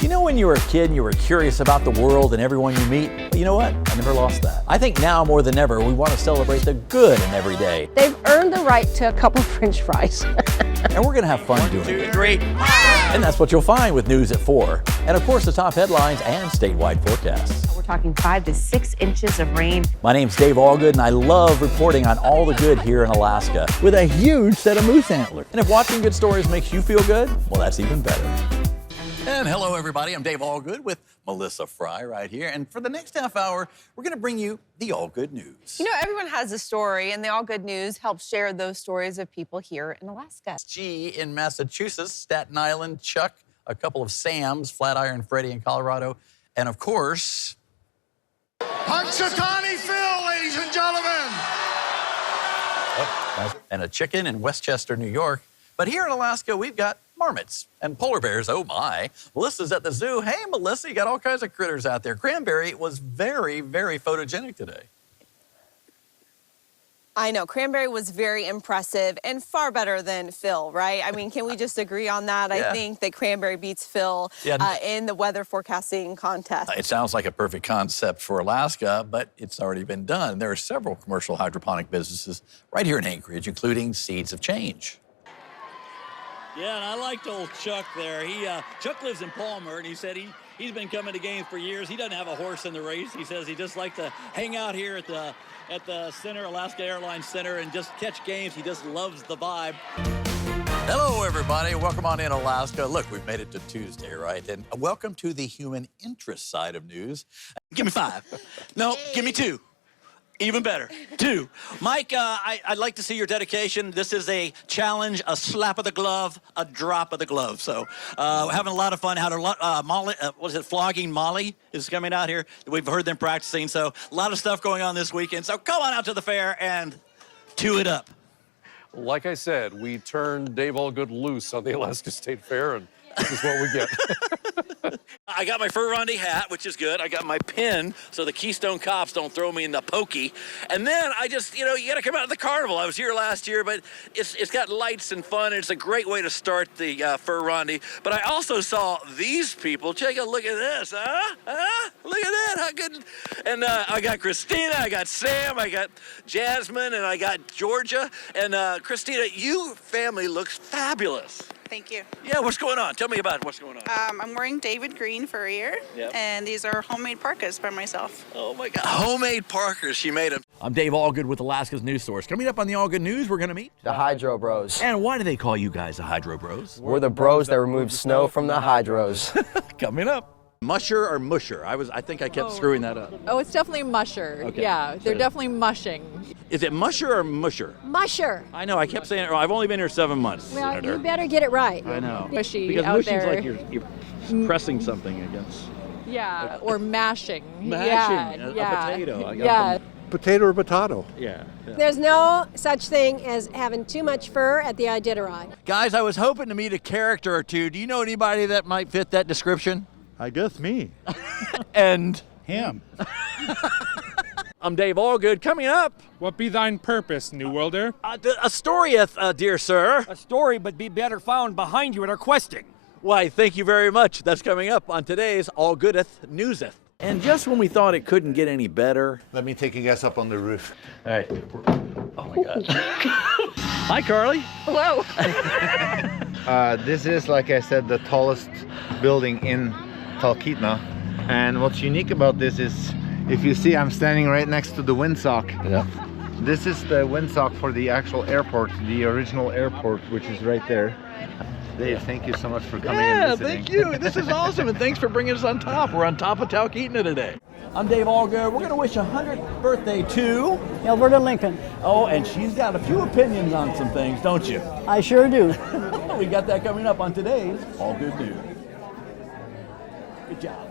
You know when you were a kid and you were curious about the world and everyone you meet? Well, you know what? I never lost that. I think now more than ever, we want to celebrate the good in every day. They've earned the right to a couple of French fries. And we're going to have fun doing it. 1, 2, 3. And that's what you'll find with News at 4. And of course, the top headlines and statewide forecasts. We're talking 5 to 6 inches of rain. My name's Dave Allgood, and I love reporting on all the good here in Alaska with a huge set of moose antlers. And if watching good stories makes you feel good, well, that's even better. And hello, everybody. I'm Dave Allgood with Melissa Fry right here. And for the next half hour, we're going to bring you the All Good News. You know, everyone has a story, and the All Good News helps share those stories of people here in Alaska. G in Massachusetts, Staten Island, Chuck, a couple of Sams, Flatiron Freddy in Colorado, and of course... Punxsutawney Phil, ladies and gentlemen. And a chicken in Westchester, New York. But here in Alaska, we've got marmots and polar bears. Oh, my. Melissa's at the zoo. Hey, Melissa, you got all kinds of critters out there. Cranberry was very, very photogenic today. I know, Cranberry was very impressive and far better than Phil, right? I mean, can we just agree on that? Yeah. I think that Cranberry beats Phil in the weather forecasting contest. It sounds like a perfect concept for Alaska, but it's already been done. There are several commercial hydroponic businesses right here in Anchorage, including Seeds of Change. Yeah, and I liked old Chuck there. Chuck lives in Palmer, and he said he's been coming to games for years. He doesn't have a horse in the race. He says he just likes to hang out here at the center, Alaska Airlines Center, and just catch games. He just loves the vibe. Hello, everybody. Welcome on in, Alaska. Look, we've made it to Tuesday, right? And welcome to the human interest side of news. Give me 5. No, give me 2. Even better. 2. Mike, I'd like to see your dedication. This is a challenge, a slap of the glove, a drop of the glove. So having a lot of fun. Flogging Molly is coming out here. We've heard them practicing. So a lot of stuff going on this weekend. So come on out to the fair and 2 it up. Like I said, we turned Dave Allgood loose on the Alaska State Fair, and this is what we get. I got my Fur-Rondy hat, which is good. I got my pin, so the Keystone Cops don't throw me in the pokey. And then I just, you got to come out to the carnival. I was here last year, but it's got lights and fun, and it's a great way to start the Fur-Rondy. But I also saw these people. Take a look at this, huh? Look at that, how good. And I got Christina, I got Sam, I got Jasmine, and I got Georgia. And Christina, you family looks fabulous. Thank you. Yeah, what's going on? Tell me about what's going on. I'm wearing David Green Furrier, and these are homemade parkas by myself. Oh, my God. Homemade parkas. She made them. I'm Dave Allgood with Alaska's News Source. Coming up on the All Good News, we're going to meet the Hydro Bros. And why do they call you guys the Hydro Bros? We're the bros that remove snow from the hydros. Coming up. Musher or musher? I think I kept screwing that up. Oh, it's definitely musher. Okay. Yeah, they're definitely mushing. Is it musher or musher? Musher. I know, I kept saying it wrong. I've only been here 7 months, Well, Senator. you better get it right. I know. Mushy because out mushing's there. like you're pressing something against. Yeah, or mashing. Mashing a potato. I got Potato or potato? Yeah. There's no such thing as having too much fur at the Iditarod. Guys, I was hoping to meet a character or two. Do you know anybody that might fit that description? I guess me. And Him. I'm Dave Allgood. Coming up, What be thine purpose, New Worlder? a storyeth, dear sir. A story, but be better found behind you at our questing. Why, thank you very much. That's coming up on today's Allgoodeth Newseth. And just when we thought it couldn't get any better. Let me take a guess up on the roof. All right. Oh, my God. Hi, Carly. Hello. This is, like I said, the tallest building in Talkeetna. And what's unique about this is, if you see, I'm standing right next to the windsock. Yeah. This is the windsock for the actual airport, the original airport, which is right there. Dave, thank you so much for coming and visiting. Thank you. This is awesome, and thanks for bringing us on top. We're on top of Talkeetna today. I'm Dave Allgood. We're going to wish a 100th birthday to Alberta Lincoln. Oh, and she's got a few opinions on some things, don't you? I sure do. We got that coming up on today's All Good News. Good job.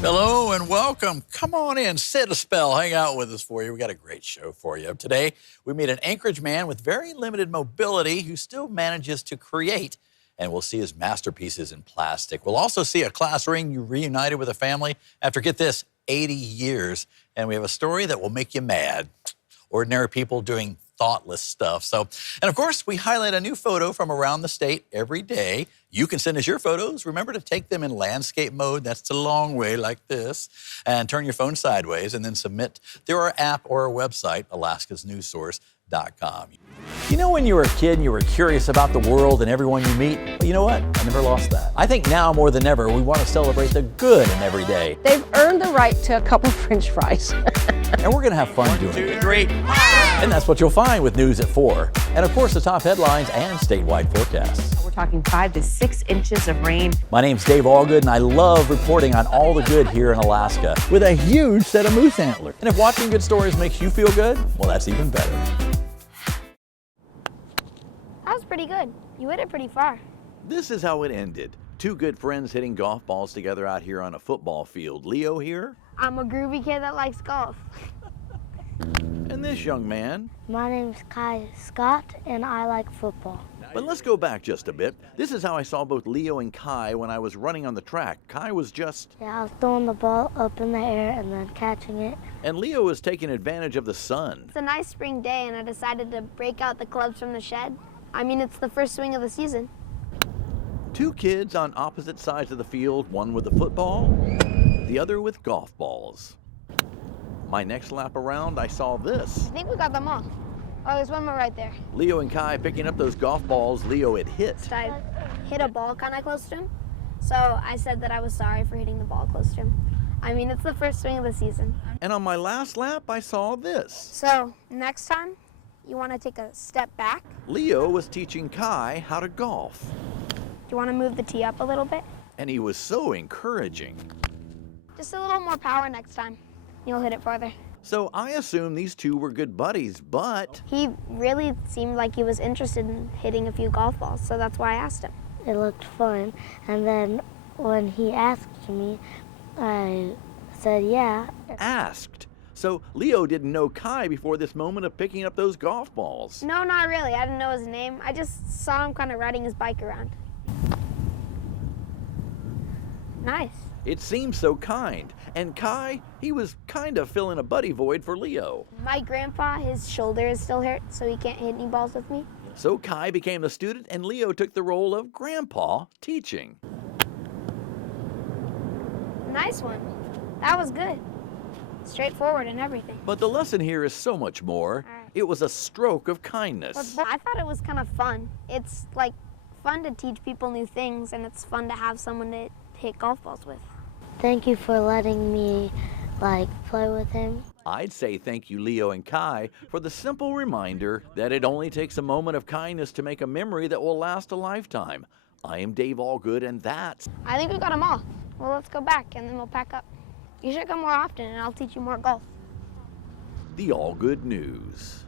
Hello and welcome. Come on in, sit a spell, hang out with us for you. We got a great show for you. Today, we meet an Anchorage man with very limited mobility who still manages to create, and we'll see his masterpieces in plastic. We'll also see a class ring reunited with a family after, get this, 80 years. And we have a story that will make you mad. Ordinary people doing thoughtless stuff. So, and of course, we highlight a new photo from around the state every day. You can send us your photos. Remember to take them in landscape mode. That's the long way, like this. And turn your phone sideways and then submit through our app or our website, alaskasnewssource.com. You know, when you were a kid and you were curious about the world and everyone you meet? Well, you know what? I never lost that. I think now more than ever, we want to celebrate the good in every day. They've earned the right to a couple French fries. And we're going to have fun doing it. 2, 3. And that's what you'll find with News at 4. And of course, the top headlines and statewide forecasts. We're talking 5 to 6 inches of rain. My name's Dave Allgood, and I love reporting on all the good here in Alaska with a huge set of moose antlers. And if watching good stories makes you feel good, well, that's even better. That was pretty good. You hit it pretty far. This is how it ended. Two good friends hitting golf balls together out here on a football field. Leo here. I'm a groovy kid that likes golf. And this young man. My name's Kai Scott, and I like football. But let's go back just a bit. This is how I saw both Leo and Kai when I was running on the track. Kai was just... Yeah, I was throwing the ball up in the air and then catching it. And Leo was taking advantage of the sun. It's a nice spring day, and I decided to break out the clubs from the shed. I mean, it's the first swing of the season. Two kids on opposite sides of the field, one with a football, the other with golf balls. My next lap around, I saw this. I think we got them all. Oh, there's one more right there. Leo and Kai picking up those golf balls Leo had hit. I hit a ball kind of close to him, so I said that I was sorry for hitting the ball close to him. I mean, it's the first swing of the season. And on my last lap, I saw this. So, next time, you want to take a step back. Leo was teaching Kai how to golf. Do you want to move the tee up a little bit? And he was so encouraging. Just a little more power next time. You'll hit it farther. So I assumed these two were good buddies, but... He really seemed like he was interested in hitting a few golf balls, so that's why I asked him. It looked fun, and then when he asked me, I said yeah. Asked? So Leo didn't know Kai before this moment of picking up those golf balls? No, not really. I didn't know his name. I just saw him kind of riding his bike around. Nice. It seemed so kind. And Kai, he was kind of filling a buddy void for Leo. My grandpa, his shoulder is still hurt, so he can't hit any balls with me. So Kai became the student, and Leo took the role of grandpa teaching. Nice one. That was good. Straightforward and everything. But the lesson here is so much more. Right. It was a stroke of kindness. I thought it was kind of fun. It's like fun to teach people new things, and it's fun to have someone to hit golf balls with. Thank you for letting me, play with him. I'd say thank you, Leo and Kai, for the simple reminder that it only takes a moment of kindness to make a memory that will last a lifetime. I am Dave Allgood, and that's... I think we got them all. Well, let's go back, and then we'll pack up. You should come more often, and I'll teach you more golf. The Allgood News.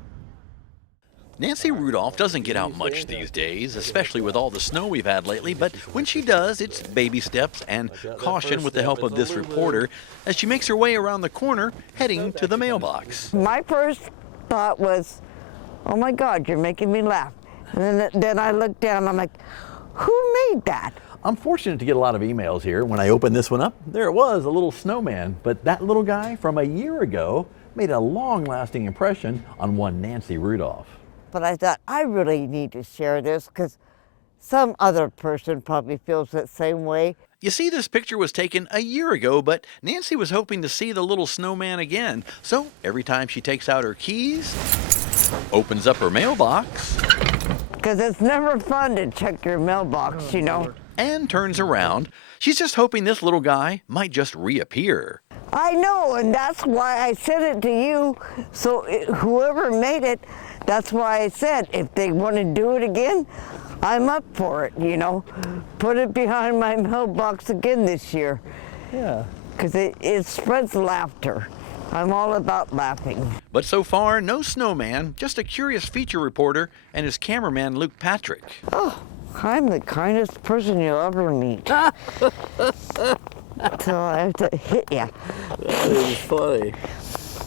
Nancy Rudolph doesn't get out much these days, especially with all the snow we've had lately, but when she does, it's baby steps and caution with the help of this reporter as she makes her way around the corner, heading to the mailbox. My first thought was, oh my God, you're making me laugh. And then I looked down, I'm like, who made that? I'm fortunate to get a lot of emails here. When I opened this one up, there it was, a little snowman. But that little guy from a year ago made a long-lasting impression on one Nancy Rudolph. But I thought, I really need to share this because some other person probably feels that same way. You see, this picture was taken a year ago, but Nancy was hoping to see the little snowman again. So every time she takes out her keys, opens up her mailbox, because it's never fun to check your mailbox, you know. And turns around, she's just hoping this little guy might just reappear. I know, and that's why I sent it to you. So whoever made it, that's why I said if they want to do it again, I'm up for it, you know. Put it behind my mailbox again this year. Yeah. Because it spreads laughter. I'm all about laughing. But so far, no snowman, just a curious feature reporter and his cameraman, Luke Patrick. Oh, I'm the kindest person you'll ever meet. So I have to hit you. That is funny.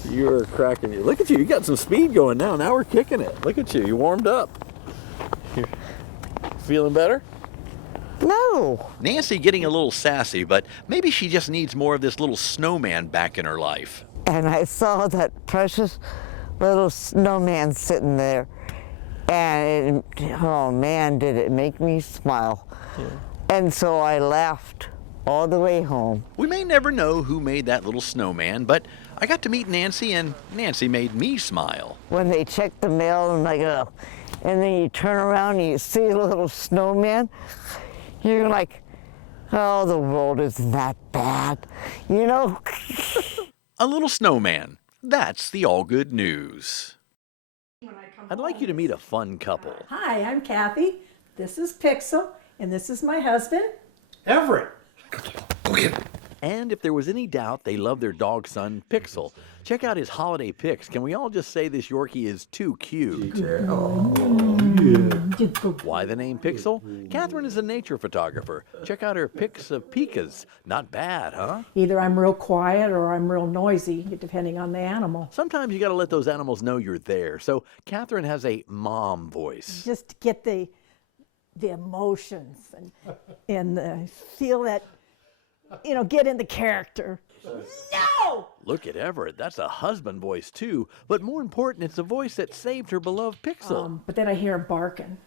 You're cracking me. Look at you. You got some speed going now. Now we're kicking it. Look at you. You warmed up. You're feeling better? No. Nancy getting a little sassy, but maybe she just needs more of this little snowman back in her life. And I saw that precious little snowman sitting there. And oh man, did it make me smile. Yeah. And so I laughed all the way home. We may never know who made that little snowman, but I got to meet Nancy, and Nancy made me smile. When they check the mail and like, oh, and then you turn around and you see a little snowman, you're like, oh, the world isn't that bad, you know? A little snowman. That's the All Good News. I'd like you to meet a fun couple. Hi, I'm Kathy. This is Pixel, and this is my husband, Everett. And if there was any doubt, they love their dog son, Pixel. Check out his holiday pics. Can we all just say this Yorkie is too cute? Why the name Pixel? Catherine is a nature photographer. Check out her pics of pikas. Not bad, huh? Either I'm real quiet or I'm real noisy, depending on the animal. Sometimes you got to let those animals know you're there. So Catherine has a mom voice. Just to get the emotions and feel that, you know, get in the character. No! Look at Everett. That's a husband voice, too. But more important, it's a voice that saved her beloved Pixel. But then I hear him barking,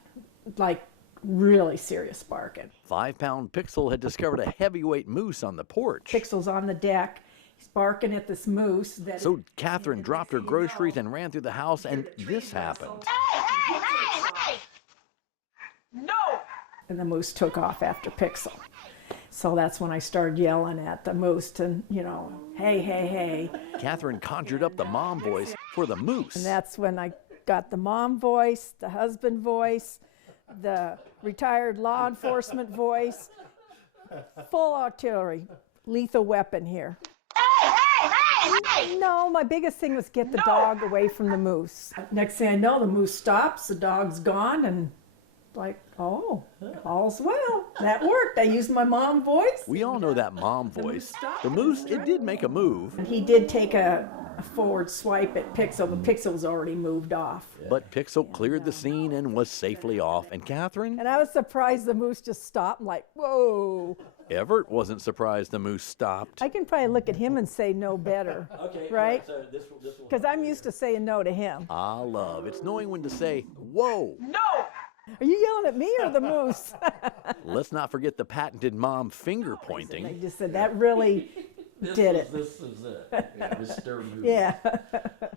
like really serious barking. 5-pound Pixel had discovered a heavyweight moose on the porch. Pixel's on the deck. He's barking at this moose. So Catherine dropped her groceries and ran through the house, and this happened. Hey! No! And the moose took off after Pixel. So that's when I started yelling at the moose to, you know, hey, hey, hey. Catherine conjured up the mom voice for the moose. And that's when I got the mom voice, the husband voice, the retired law enforcement voice, full artillery, lethal weapon here. Hey, hey, hey, hey! No, my biggest thing was get the dog away from the moose. Next thing I know, the moose stops, the dog's gone, and like, oh, all's well. That worked. I used my mom voice. We all know that mom voice. The moose, it did make a move. He did take a forward swipe at Pixel, but Pixel was already moved off. But Pixel cleared the scene and was safely off. And Catherine? And I was surprised the moose just stopped. I'm like, whoa. Everett wasn't surprised the moose stopped. I can probably look at him and say no better, okay, right? Because I'm used to saying no to him. Ah, love. It's knowing when to say, whoa. No! Are you yelling at me or the moose? Let's not forget the patented mom finger pointing. I just said that really did it. This is it. Yeah, Mr. Moose. Yeah.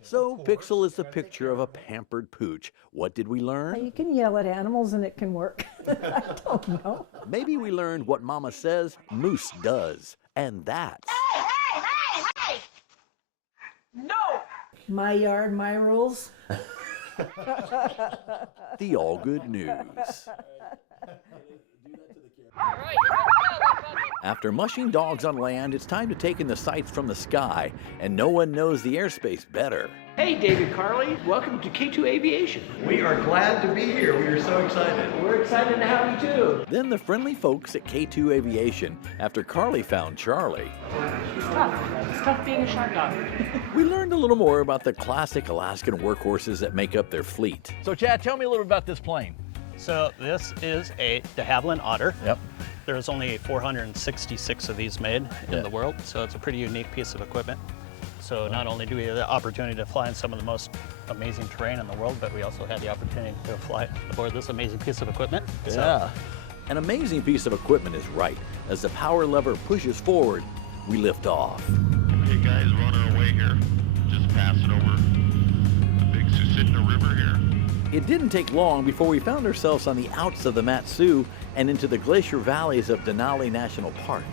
So Pixel is the picture of a pampered pooch. What did we learn? You can yell at animals and it can work. I don't know. Maybe we learned what Mama says Moose does. And that's... Hey, hey, hey, hey! No! My yard, my rules. The All Good News. After mushing dogs on land, it's time to take in the sights from the sky, and no one knows the airspace better. Hey, David Carley. Welcome to K2 Aviation. We are glad to be here. We are so excited. We're excited to have you, too. Then the friendly folks at K2 Aviation, after Carly found Charlie. It's tough. It's tough being a shy dog. We learned a little more about the classic Alaskan workhorses that make up their fleet. So, Chad, tell me a little about this plane. So this is a de Havilland Otter. Yep. There's only 466 of these made in the world, so it's a pretty unique piece of equipment. So not only do we have the opportunity to fly in some of the most amazing terrain in the world, but we also had the opportunity to fly aboard this amazing piece of equipment. Yeah. So, an amazing piece of equipment is right. As the power lever pushes forward, we lift off. Hey guys, we're on our way here. Just passing over the big Susitna River here. It didn't take long before we found ourselves on the outs of the Mat-Su and into the glacier valleys of Denali National Park.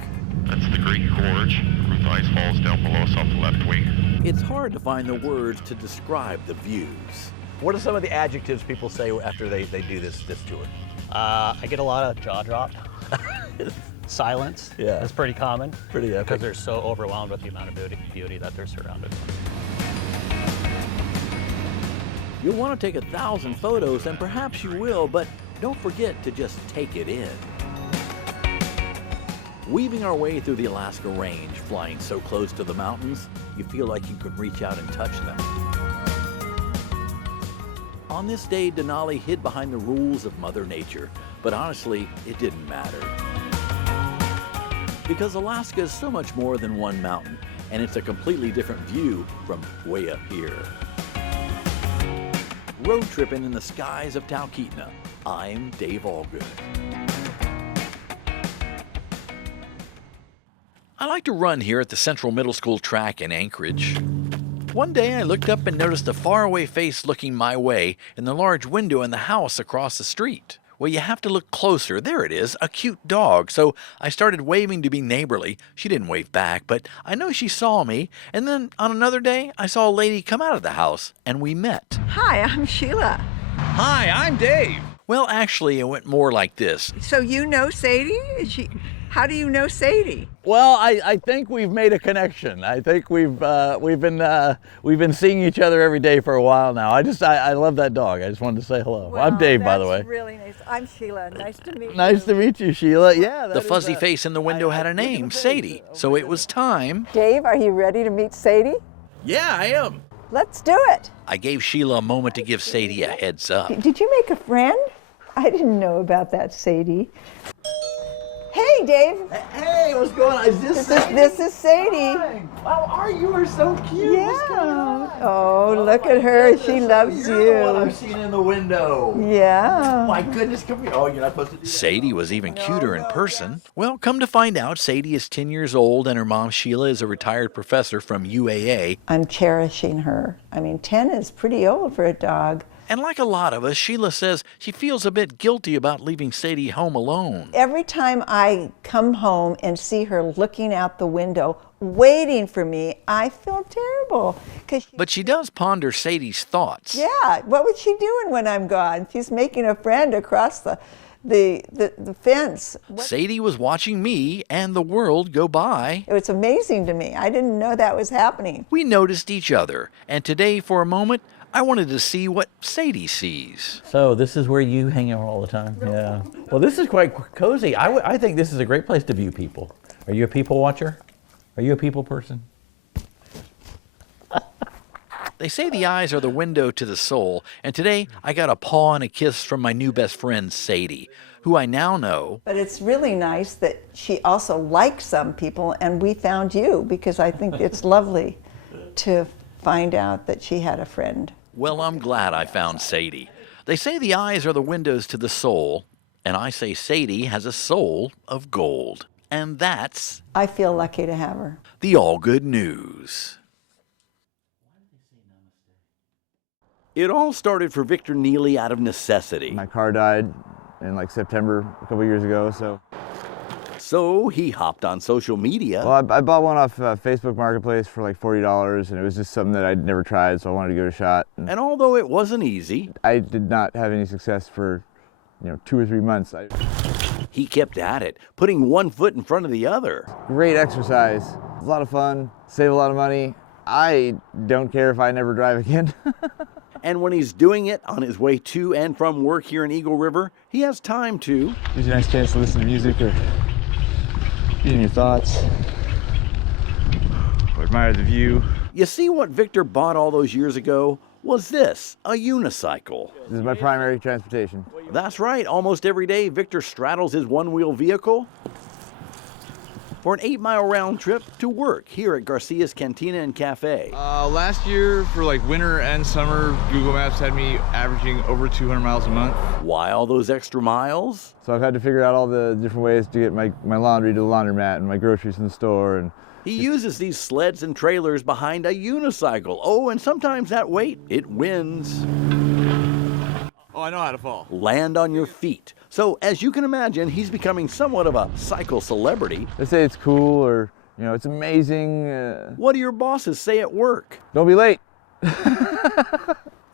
That's the Great Gorge. Ruth Ice falls down below us off the left wing. It's hard to find the words to describe the views. What are some of the adjectives people say after they do this tour? I get a lot of jaw drop. Silence. Yeah. That's pretty common. Pretty epic. Because they're so overwhelmed with the amount of beauty that they're surrounded with. You'll want to take 1,000 photos, and perhaps you will, but don't forget to just take it in. Weaving our way through the Alaska Range, flying so close to the mountains, you feel like you can reach out and touch them. On this day, Denali hid behind the rules of Mother Nature, but honestly, it didn't matter. Because Alaska is so much more than one mountain, and it's a completely different view from way up here. road tripping in the skies of Talkeetna. I'm Dave Allgood. I like to run here at the Central Middle School track in Anchorage. One day I looked up and noticed a faraway face looking my way in the large window in the house across the street. Well, you have to look closer. There it is, a cute dog. So I started waving to be neighborly. She didn't wave back, but I know she saw me. And then on another day, I saw a lady come out of the house, and we met. Hi, I'm Sheila. Hi, I'm Dave. Well, actually, it went more like this. So you know Sadie? How do you know Sadie? Well, I think we've made a connection. I think we've been seeing each other every day for a while now. I love that dog. I just wanted to say hello. Well, I'm Dave, by the way. That's really nice. I'm Sheila. Nice to meet you. Nice to meet you, Sheila. Yeah. The fuzzy face in the window had a name, Sadie. So it was time. Dave, are you ready to meet Sadie? Yeah, I am. Let's do it. I gave Sheila a moment to give Sadie a heads up. Did you make a friend? I didn't know about that, Sadie. Hey, Dave. Hey, what's going on? Is this Sadie? This is Sadie. How are you? You're so cute. Yeah. What's going on? Oh, look at her. She loves you. You're the one I've seen in the window. Yeah. My goodness, come here. Oh, you're not supposed to do that. Sadie was even cuter in person. Well, come to find out, Sadie is 10 years old and her mom, Sheila, is a retired professor from UAA. I'm cherishing her. I mean, 10 is pretty old for a dog. And like a lot of us, Sheila says she feels a bit guilty about leaving Sadie home alone. Every time I come home and see her looking out the window, waiting for me, I feel terrible. But she does ponder Sadie's thoughts. Yeah, what was she doing when I'm gone? She's making a friend across the fence. Sadie was watching me and the world go by. It was amazing to me. I didn't know that was happening. We noticed each other, and today, for a moment, I wanted to see what Sadie sees. So this is where you hang out all the time? Yeah. Well, this is quite cozy. I think this is a great place to view people. Are you a people watcher? Are you a people person? They say the eyes are the window to the soul, and today I got a paw and a kiss from my new best friend, Sadie, who I now know. But it's really nice that she also likes some people, and we found you, because I think it's lovely to find out that she had a friend. Well, I'm glad I found Sadie. They say the eyes are the windows to the soul, and I say Sadie has a soul of gold. And that's... I feel lucky to have her. The Allgood News. It all started for Victor Neely out of necessity. My car died in like September a couple years ago, So he hopped on social media. Well, I bought one off Facebook Marketplace for like $40, and it was just something that I'd never tried, so I wanted to give it a shot. And although it wasn't easy, I did not have any success for 2 or 3 months. He kept at it, putting one foot in front of the other. Great exercise, a lot of fun, save a lot of money. I don't care if I never drive again. And when he's doing it on his way to and from work here in Eagle River, he has time to... Gives you a nice chance to listen to music or get in your thoughts, or admire the view. You see, what Victor bought all those years ago was this, a unicycle. This is my primary transportation. That's right. Almost every day, Victor straddles his one-wheel vehicle for an 8-mile round trip to work here at Garcia's Cantina and Cafe. Last year, for like winter and summer, Google Maps had me averaging over 200 miles a month. Why all those extra miles? So I've had to figure out all the different ways to get my laundry to the laundromat and my groceries in the store. And he uses these sleds and trailers behind a unicycle. Oh, and sometimes that weight, it wins. Oh, I know how to fall. Land on your feet. So, as you can imagine, he's becoming somewhat of a cycle celebrity. They say it's cool or, it's amazing. What do your bosses say at work? Don't be late.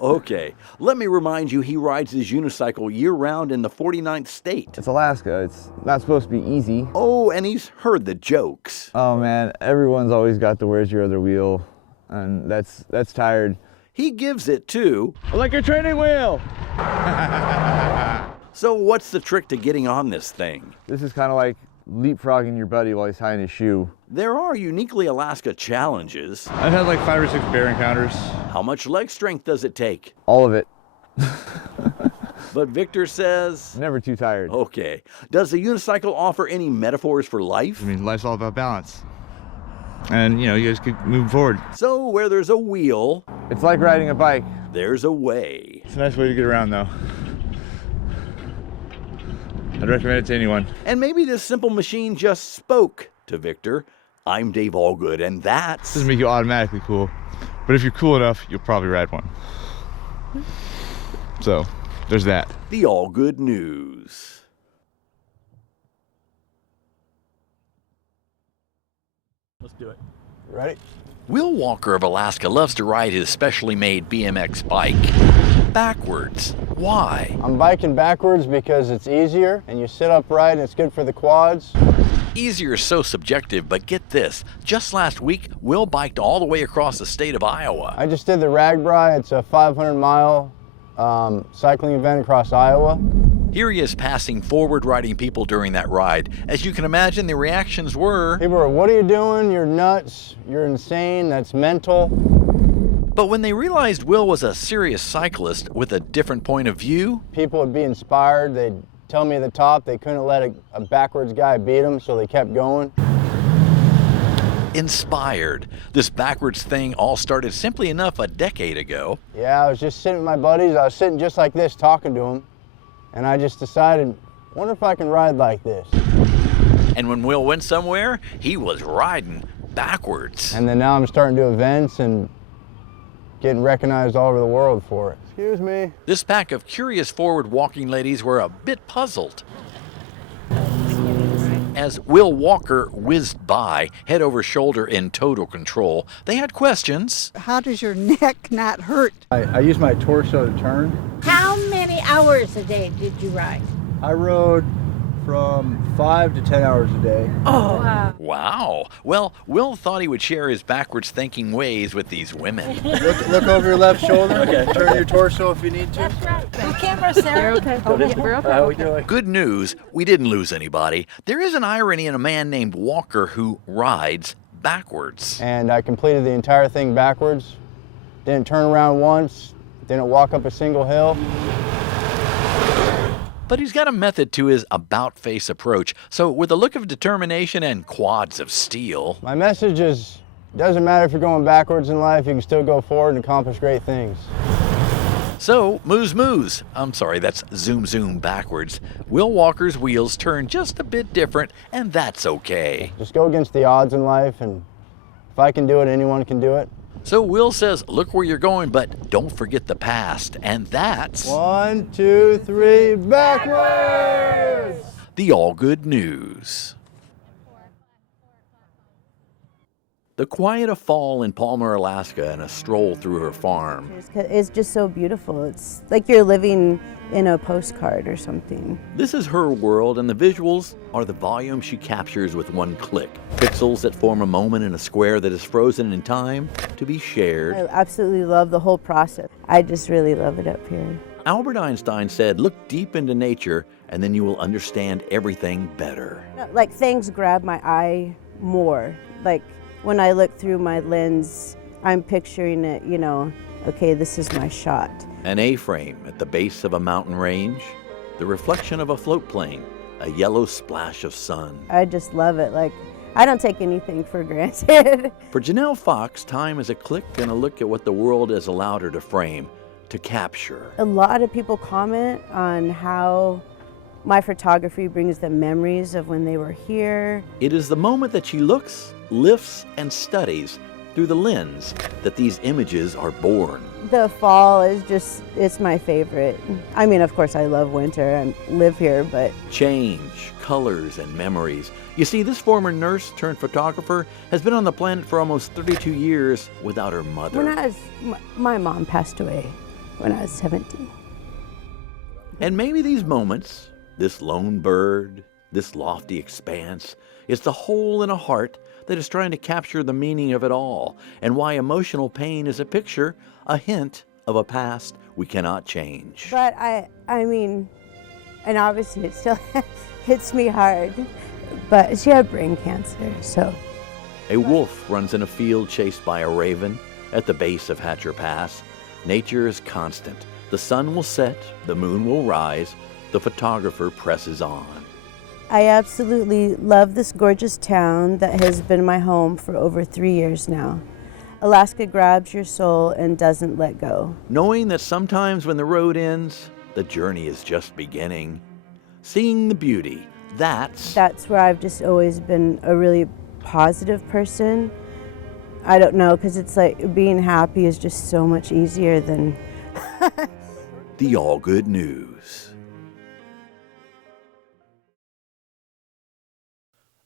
Okay, let me remind you, he rides his unicycle year-round in the 49th state. It's Alaska. It's not supposed to be easy. Oh, and he's heard the jokes. Oh, man, everyone's always got the where's your other wheel, and that's tired. He gives it to... I like your training wheel! So what's the trick to getting on this thing? This is kind of like leapfrogging your buddy while he's tying his shoe. There are uniquely Alaska challenges. I've had like 5 or 6 bear encounters. How much leg strength does it take? All of it. But Victor says... Never too tired. Okay. Does the unicycle offer any metaphors for life? I mean, life's all about balance. And, you just keep moving forward. So where there's a wheel... It's like riding a bike. There's a way. It's a nice way to get around though. I'd recommend it to anyone. And maybe this simple machine just spoke to Victor. I'm Dave Allgood, and that's... Doesn't make you automatically cool, but if you're cool enough, you'll probably ride one. So, there's that. The Allgood News. Let's do it. Ready? Will Walker of Alaska loves to ride his specially made BMX bike backwards. Why? I'm biking backwards because it's easier and you sit upright and it's good for the quads. Easier is so subjective, but get this. Just last week, Will biked all the way across the state of Iowa. I just did the Ragbri. It's a 500-mile cycling event across Iowa. Here he is passing forward-riding people during that ride. As you can imagine, the reactions were... People were, what are you doing? You're nuts. You're insane. That's mental. But when they realized Will was a serious cyclist with a different point of view... People would be inspired. They'd tell me at the top they couldn't let a backwards guy beat them, so they kept going. Inspired. This backwards thing all started simply enough a decade ago. Yeah, I was just sitting with my buddies. I was sitting just like this talking to them. And I just decided, wonder if I can ride like this. And when Will went somewhere, he was riding backwards. And then now I'm starting to do events and getting recognized all over the world for it. Excuse me. This pack of curious forward walking ladies were a bit puzzled. As Will Walker whizzed by, head over shoulder in total control, they had questions. How does your neck not hurt? I use my torso to turn. How many hours a day did you ride? I rode from 5 to 10 hours a day. Oh, wow. Wow. Well, Will thought he would share his backwards thinking ways with these women. Look over your left shoulder. Okay. Turn your torso if you need to. That's right. The camera, Sarah. Okay. We're okay. How we doing? Good news, we didn't lose anybody. There is an irony in a man named Walker who rides backwards. And I completed the entire thing backwards. Didn't turn around once. Didn't walk up a single hill. But he's got a method to his about-face approach. So with a look of determination and quads of steel... My message is, doesn't matter if you're going backwards in life, you can still go forward and accomplish great things. So, moose. I'm sorry, that's zoom backwards. Will Walker's wheels turn just a bit different, and that's okay. Just go against the odds in life, and if I can do it, anyone can do it. So Will says, look where you're going, but don't forget the past. And that's... 1, 2, 3, backwards! The Allgood News. The quiet of fall in Palmer, Alaska, and a stroll through her farm. It's just so beautiful. It's like you're living in a postcard or something. This is her world, and the visuals are the volume she captures with one click. Pixels that form a moment in a square that is frozen in time to be shared. I absolutely love the whole process. I just really love it up here. Albert Einstein said, look deep into nature, and then you will understand everything better. Like things grab my eye more. Like when I look through my lens, I'm picturing it, you know, okay, this is my shot. An A-frame at the base of a mountain range, the reflection of a float plane, a yellow splash of sun. I just love it. Like, I don't take anything for granted. For Janelle Fox, time is a click and a look at what the world has allowed her to frame, to capture. A lot of people comment on how my photography brings them memories of when they were here. It is the moment that she looks, lifts, and studies through the lens that these images are born. The fall is just, it's my favorite. I mean, of course I love winter and live here, but... Change, colors, and memories. You see, this former nurse turned photographer has been on the planet for almost 32 years without her mother. My mom passed away when I was 17. And maybe these moments, this lone bird, this lofty expanse, is the hole in a heart that is trying to capture the meaning of it all, and why emotional pain is a picture, a hint of a past we cannot change. But I mean, and obviously it still hits me hard, but she had brain cancer, so. A wolf runs in a field chased by a raven at the base of Hatcher Pass. Nature is constant. The sun will set, the moon will rise, the photographer presses on. I absolutely love this gorgeous town that has been my home for over 3 years now. Alaska grabs your soul and doesn't let go. Knowing that sometimes when the road ends, the journey is just beginning. Seeing the beauty, that's where I've just always been a really positive person. I don't know, because it's like being happy is just so much easier than the All Good News.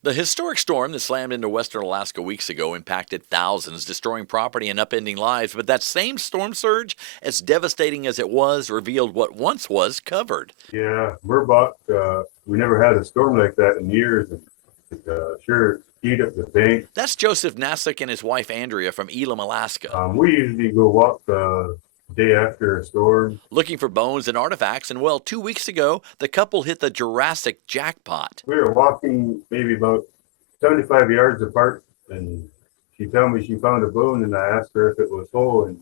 The historic storm that slammed into western Alaska weeks ago impacted thousands, destroying property and upending lives. But that same storm surge, as devastating as it was, revealed what once was covered. Yeah, Murbach, we never had a storm like that in years. It sure eat up the bank. That's Joseph Nasick and his wife Andrea from Elam, Alaska. We usually go walk day after a storm, looking for bones and artifacts, and well, 2 weeks ago, the couple hit the Jurassic jackpot. We were walking maybe about 75 yards apart, and she told me she found a bone, and I asked her if it was whole, and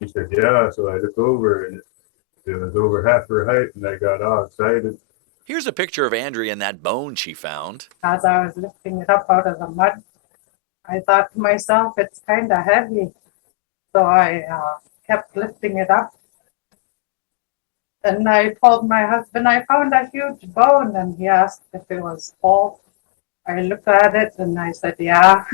she said, yeah, so I looked over, and it was over half her height, and I got all excited. Here's a picture of Andrea and that bone she found. As I was lifting it up out of the mud, I thought to myself, it's kind of heavy, so I kept lifting it up. And I told my husband I found a huge bone, and he asked if it was whole. I looked at it and I said, yeah.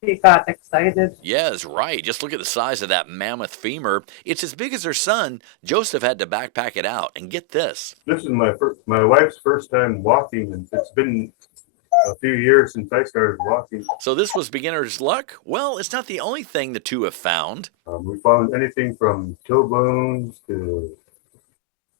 He got excited. Yes, right. Just look at the size of that mammoth femur. It's as big as her son. Joseph had to backpack it out. And get this. This is my wife's first time walking, and it's been a few years since I started walking. So this was beginner's luck? Well, it's not the only thing the two have found. We found anything from toe bones to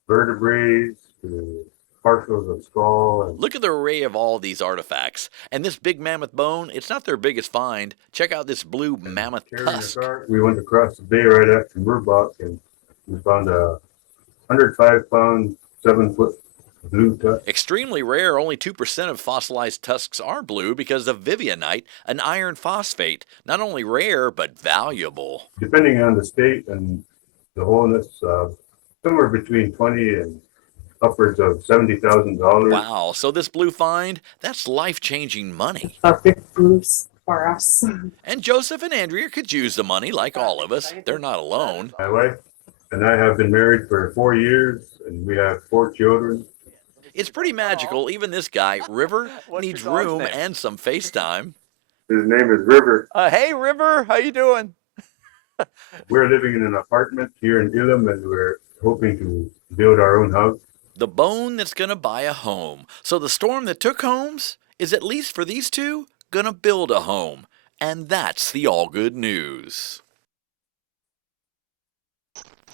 vertebrae to partials of skull. Look at the array of all these artifacts. And this big mammoth bone, it's not their biggest find. Check out this blue mammoth tusk. We went across the bay right after Murbach, and we found a 105-pound, 7-foot blue tusk. Extremely rare. Only 2% of fossilized tusks are blue because of vivianite, an iron phosphate. Not only rare, but valuable. Depending on the state and the wholeness, somewhere between 20 and upwards of $70,000. Wow. So this blue find, that's life-changing money. It's a big boost for us. And Joseph and Andrea could use the money like all of us. They're not alone. My wife and I have been married for 4 years, and we have 4 children. It's pretty magical. Even this guy, River, needs room and some FaceTime. His name is River. Hey, River. How you doing? We're living in an apartment here in Elam, and we're hoping to build our own house. The bone that's going to buy a home. So the storm that took homes is, at least for these two, going to build a home. And that's the All Good News.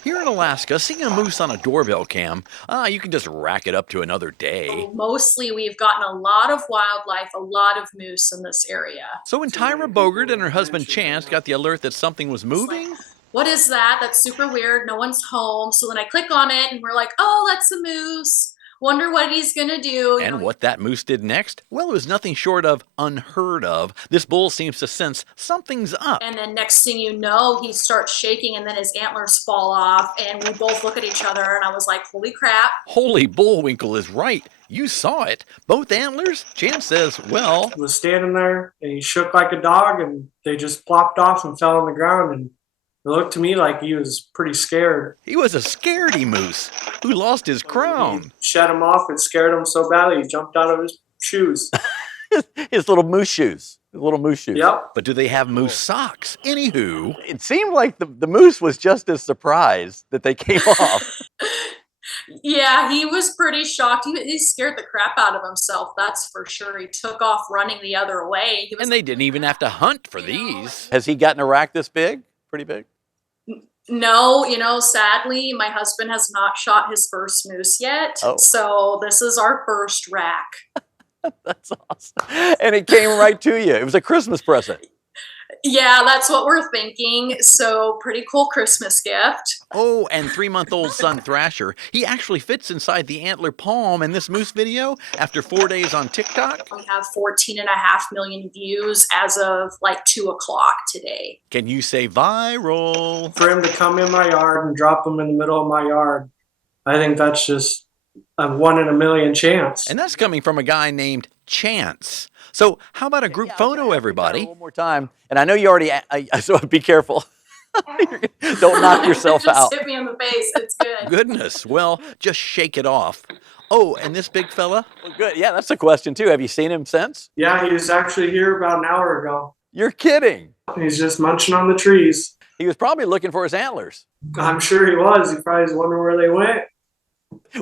Here in Alaska, seeing a moose on a doorbell cam, you can just rack it up to another day. Mostly we've gotten a lot of wildlife, a lot of moose in this area. So when Tyra Bogert and her husband Chance got the alert that something was moving... What is that? That's super weird. No one's home. So then I click on it and we're like, oh, that's a moose. Wonder what he's going to do. And what that moose did next? Well, it was nothing short of unheard of. This bull seems to sense something's up. And then next thing you know, he starts shaking and then his antlers fall off. And we both look at each other and I was like, holy crap. Holy Bullwinkle is right. You saw it. Both antlers? Chance says, well... He was standing there and he shook like a dog and they just plopped off and fell on the ground, and it looked to me like he was pretty scared. He was a scaredy moose who lost his crown. He shut him off and scared him so badly he jumped out of his shoes. His little moose shoes. Little moose shoes. Yep. But do they have moose socks? Anywho. It seemed like the moose was just as surprised that they came off. Yeah, he was pretty shocked. He scared the crap out of himself, that's for sure. He took off running the other way. And they didn't even have to hunt for these. Has he gotten a rack this big? Pretty big? No, sadly, my husband has not shot his first moose yet. Oh. So this is our first rack. That's awesome. And it came right to you. It was a Christmas present. Yeah, that's what we're thinking. So pretty cool Christmas gift. Oh, and 3-month-old son Thrasher, he actually fits inside the antler palm in this moose video after 4 days on TikTok. We have 14.5 million views as of like 2 o'clock today. Can you say viral? For him to come in my yard and drop him in the middle of my yard, I think that's just a 1 in a million chance. And that's coming from a guy named chance. So how about a group photo, everybody? One more time. And I know you already, so be careful. Don't knock yourself Just out. hit me in the face. It's good. Goodness, well, just shake it off. Oh, and this big fella? Well, good. Yeah, that's a question too. Have you seen him since? Yeah, he was actually here about an hour ago. You're kidding. He's just munching on the trees. He was probably looking for his antlers. I'm sure he was. He probably was wondering where they went.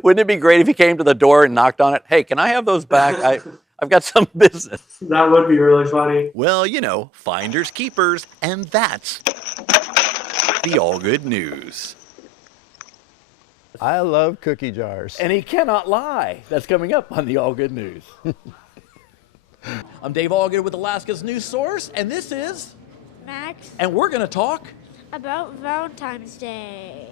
Wouldn't it be great if he came to the door and knocked on it? Hey, can I have those back? I've got some business. That would be really funny. Well, you know, finders keepers, and that's the All Good News. I love cookie jars. And he cannot lie. That's coming up on the All Good News. I'm Dave Allgood with Alaska's news source, and this is Max. And we're going to talk About Valentine's Day.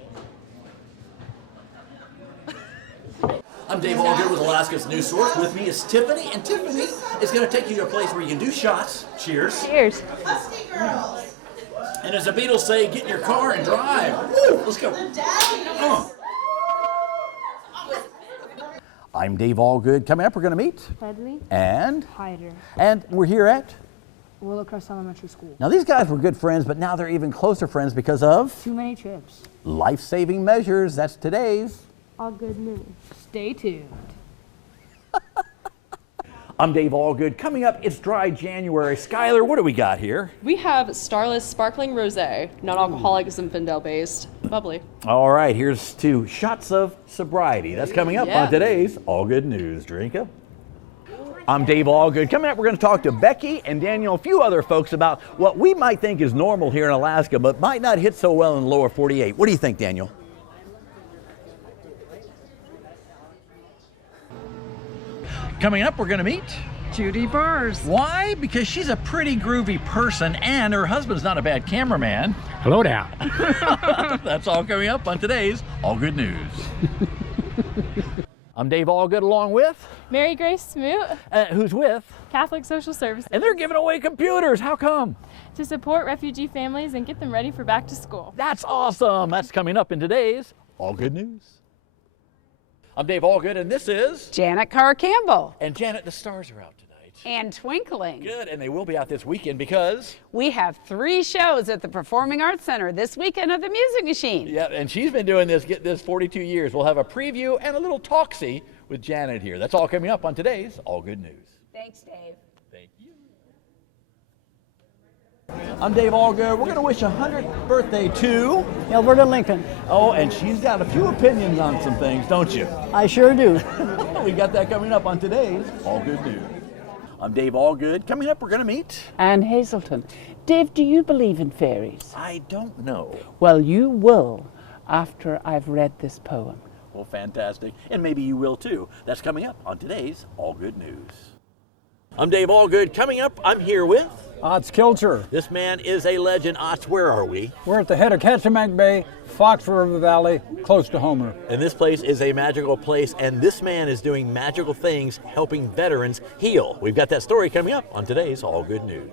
I'm Dave Allgood with Alaska's news source. With me is Tiffany, and Tiffany is going to take you to a place where you can do shots. Cheers. Cheers. And as the Beatles say, get in your car and drive. Woo, let's go. I'm Dave Allgood. Coming up, we're going to meet Hedley. and Hyder. we're here at. Willowcrest Elementary School. Now these guys were good friends, but now they're even closer friends because of Too many trips. life-saving measures. That's today's All good news. Stay tuned. I'm Dave Allgood. Coming up, it's dry January. Skylar, what do we got here? We have Starless Sparkling Rosé, non-alcoholic, Zinfandel based, bubbly. All right, here's 2 shots of sobriety. That's coming up Yeah. on today's All Good News. Drink up. I'm Dave Allgood. Coming up, we're going to talk to Becky and Daniel, a few other folks about what we might think is normal here in Alaska, but might not hit so well in the lower 48. What do you think, Daniel? Coming up, we're going to meet Judy Bars. Why? Because she's a pretty groovy person and her husband's not a bad cameraman. Hello there. That's all coming up on today's All Good News. I'm Dave Allgood along with Mary Grace Smoot, who's with Catholic Social Services. And they're giving away computers. How come? To support refugee families and get them ready for back to school. That's awesome. That's coming up in today's All Good News. I'm Dave Allgood, and this is Janet Carr Campbell. And Janet, the stars are out tonight. And twinkling. Good, and they will be out this weekend because we have 3 shows at the Performing Arts Center this weekend at the Music Machine. Yeah, and she's been doing this, get this, 42 years. We'll have a preview and a little talksy with Janet here. That's all coming up on today's All Good News. Thanks, Dave. Thank you. I'm Dave Allgood. We're going to wish a 100th birthday to Alberta Lincoln. Oh, and she's got a few opinions on some things, don't you? I sure do. We got that coming up on today's All Good News. I'm Dave Allgood. Coming up, we're going to meet Anne Hazelton. Dave, do you believe in fairies? I don't know. Well, you will after I've read this poem. Well, fantastic. And maybe you will too. That's coming up on today's All Good News. I'm Dave Allgood. Coming up, I'm here with Otts Kilcher. This man is a legend. Otts, where are we? We're at the head of Kachemak Bay, Fox River Valley, close to Homer. And this place is a magical place, and this man is doing magical things, helping veterans heal. We've got that story coming up on today's All Good News.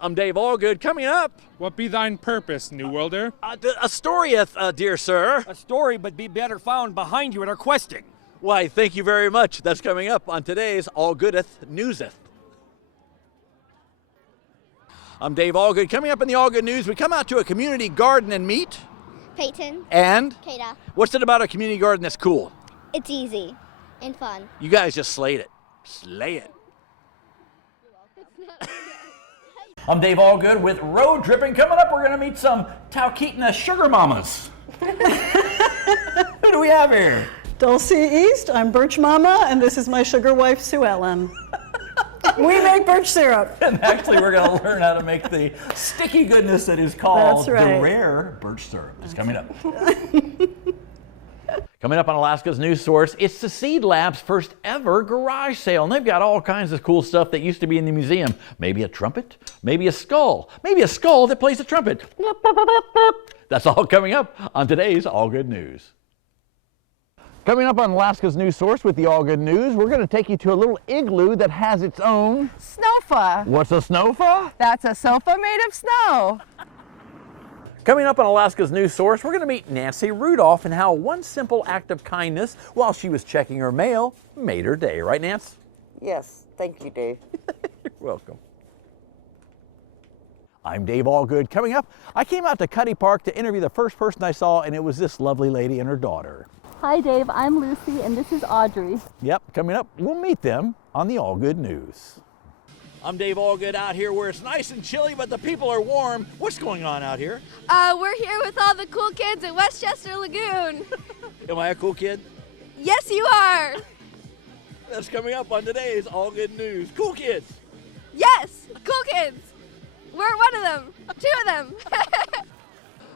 I'm Dave Allgood. Coming up. What be thine purpose, New Worlder? A storyeth, dear sir. A story, but be better found behind you at our questing. Why, thank you very much. That's coming up on today's All Goodeth Newseth. I'm Dave Allgood. Coming up in the All Good News, we come out to a community garden and meet Peyton. And Kata. What's it about a community garden that's cool? It's easy and fun. You guys just slayed it. Slay it. I'm Dave Allgood with Road Tripping. Coming up, we're going to meet some Talkeetna sugar mamas. Who do we have here? Dulcie East, I'm Birch Mama, and this is my sugar wife, Sue Ellen. We make birch syrup. And actually, we're going to learn how to make the sticky goodness that is called That's right. the rare birch syrup. It's coming up. Coming up on Alaska's News Source, it's the Seed Lab's first ever garage sale. And they've got all kinds of cool stuff that used to be in the museum. Maybe a trumpet, maybe a skull that plays a trumpet. That's all coming up on today's All Good News. Coming up on Alaska's News Source with the All Good News, we're going to take you to a little igloo that has its own Snowfa. What's a snowfa? That's a sofa made of snow. Coming up on Alaska's News Source, we're going to meet Nancy Rudolph and how one simple act of kindness while she was checking her mail made her day. Right, Nance? Yes, thank you, Dave. You're welcome. I'm Dave Allgood. Coming up, I came out to Cuddy Park to interview the first person I saw, and it was this lovely lady and her daughter. Hi, Dave. I'm Lucy, and this is Audrey. Yep, coming up, we'll meet them on the Allgood News. I'm Dave Allgood out here where it's nice and chilly, but the people are warm. What's going on out here? We're here with all the cool kids at Westchester Lagoon. Am I a cool kid? Yes, you are. That's coming up on today's Allgood News. Cool kids. Yes, cool kids. We're one of them, two of them.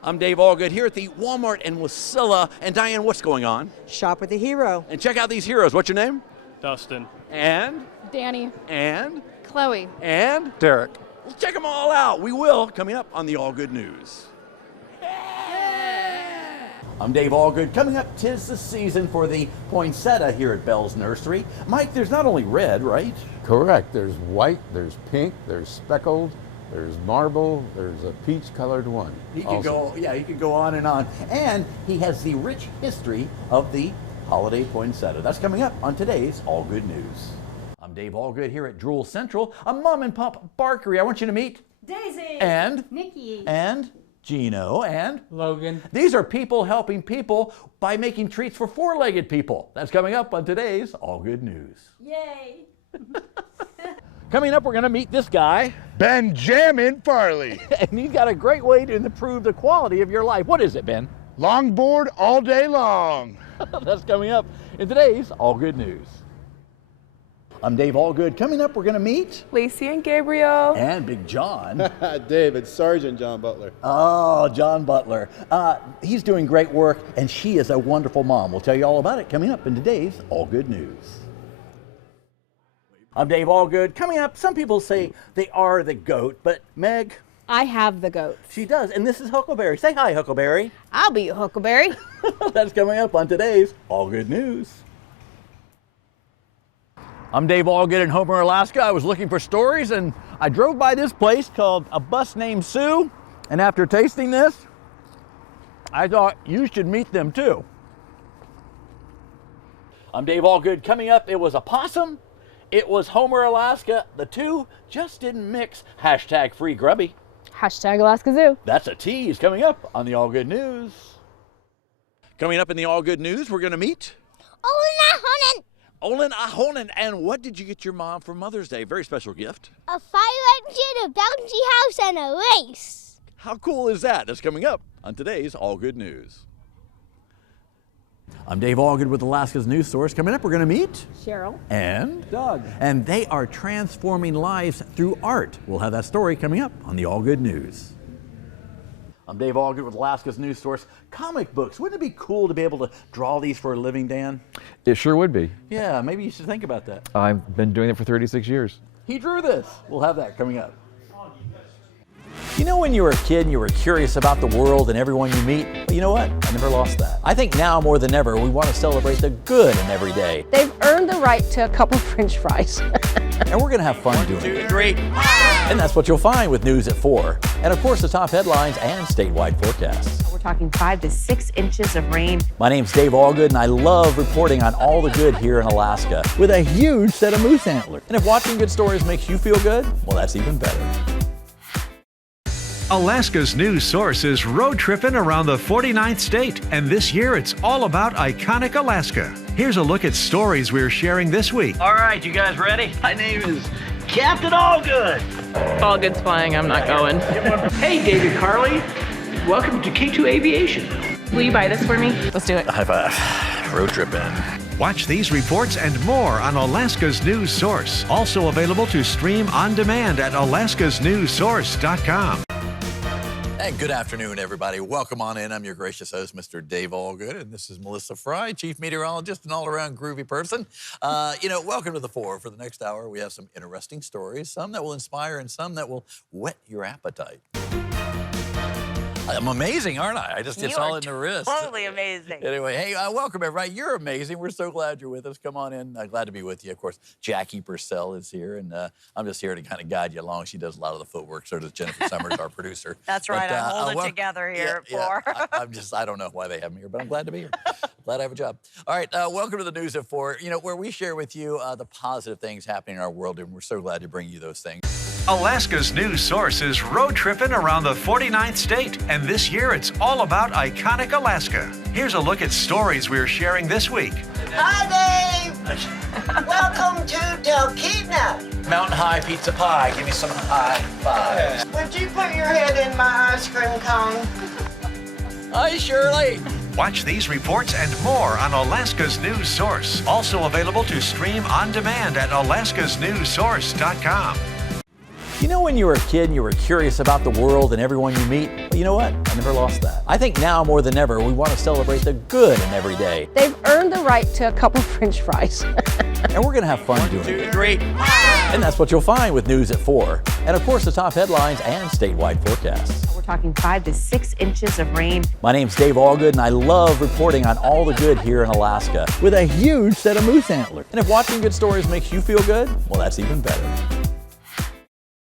I'm Dave Allgood here at the Walmart in Wasilla. And Diane, what's going on? Shop with a hero. And check out these heroes. What's your name? Dustin. And? Danny. And? Chloe. And? Derek. Let's check them all out. We will, coming up on the Allgood News. I'm Dave Allgood. Coming up, 'tis the season for the poinsettia here at Bell's Nursery. Mike, there's not only red, right? Correct. There's white, there's pink, there's speckled, there's marble, there's a peach-colored one. He could go, yeah, he could go on. And he has the rich history of the holiday poinsettia. That's coming up on today's Allgood News. I'm Dave Allgood here at Drool Central, a mom and pop barkery. I want you to meet Daisy. And Nikki. And Gino and Logan. These are people helping people by making treats for four-legged people. That's coming up on today's Allgood News. Yay. Coming up, we're going to meet this guy, Benjamin Farley. and he's got a great way to improve the quality of your life. What is it, Ben? Longboard all day long. That's coming up in today's Allgood News. I'm Dave Allgood. Coming up, we're going to meet Lacey and Gabriel. And Big John. David, Sergeant John Butler. Oh, John Butler. He's doing great work, and she is a wonderful mom. We'll tell you all about it coming up in today's Allgood News. I'm Dave Allgood. Coming up, some people say they are the goat, but Meg, I have the goat. she does. And this is Huckleberry. Say hi, Huckleberry. I'll be Huckleberry. That's coming up on today's Allgood News. I'm Dave Allgood in Homer, Alaska. I was looking for stories, and I drove by this place called A Bus Named Sue. And after tasting this, I thought you should meet them too. I'm Dave Allgood. Coming up, it was a possum. It was Homer, Alaska. The two just didn't mix. Hashtag free grubby. Hashtag Alaska Zoo. That's a tease coming up on the Allgood News. Coming up in the Allgood News, we're going to meet Olin Ahonen. And what did you get your mom for Mother's Day? Very special gift. A fire engine, a bouncy house, and a race. How cool is that? That's coming up on today's Allgood News. I'm Dave Allgood with Alaska's news source. Coming up, we're going to meet Cheryl. And Doug. And they are transforming lives through art. We'll have that story coming up on the Allgood News. I'm Dave Allgood with Alaska's news source. Comic books. Wouldn't it be cool to be able to draw these for a living, Dan? It sure would be. Yeah, maybe you should think about that. I've been doing it for 36 years. He drew this. We'll have that coming up. You know, when you were a kid and you were curious about the world and everyone you meet? Well, you know what? I never lost that. I think now more than ever, we want to celebrate the good in every day. They've earned the right to a couple French fries. And we're going to have fun doing it. 1, 2, 3. And that's what you'll find with News at 4. And of course, the top headlines and statewide forecasts. We're talking 5 to 6 inches of rain. My name's Dave Allgood, and I love reporting on all the good here in Alaska with a huge set of moose antlers. And if watching good stories makes you feel good, well, that's even better. Alaska's news source is road tripping around the 49th state, and this year it's all about iconic Alaska. Here's a look at stories we're sharing this week. All right, you guys ready? My name is Captain Allgood. Allgood's flying, I'm not going. Hey, David Carley. Welcome to K2 Aviation. Will you buy this for me? Let's do it. High five. Road tripping. Watch these reports and more on Alaska's news source. Also available to stream on demand at alaskasnewssource.com. And good afternoon, everybody. Welcome on in. I'm your gracious host, Mr. Dave Allgood, and this is Melissa Fry, chief meteorologist and all-around groovy person. Welcome to the 4. For the next hour, we have some interesting stories, some that will inspire and some that will whet your appetite. I'm amazing, aren't I? It's all in the wrist. Totally amazing. Anyway, hey, welcome everybody. You're amazing. We're so glad you're with us. Come on in. Glad to be with you. Of course, Jackie Purcell is here, and I'm just here to kind of guide you along. She does a lot of the footwork. So does Jennifer Summers, our producer. That's right. I hold it together here I don't know why they have me here, but I'm glad to be here. Glad I have a job. All right, welcome to the News at 4, where we share with you the positive things happening in our world, and we're so glad to bring you those things. Alaska's news source is road tripping around the 49th state, and this year it's all about iconic Alaska. Here's a look at stories we're sharing this week. Hi, Dave. Welcome to Talkeetna. Mountain High Pizza Pie. Give me some high fives. Would you put your head in my ice cream cone? Hi, Shirley. Watch these reports and more on Alaska's news source. Also available to stream on demand at alaskasnewssource.com. When you were a kid and you were curious about the world and everyone you meet, well, you know what? I never lost that. I think now more than ever, we want to celebrate the good in every day. They've earned the right to a couple French fries. And we're going to have fun doing it. And that's what you'll find with News at 4. And of course, the top headlines and statewide forecasts. We're talking 5 to 6 inches of rain. My name's Dave Allgood, and I love reporting on all the good here in Alaska with a huge set of moose antlers. And if watching good stories makes you feel good, well, that's even better.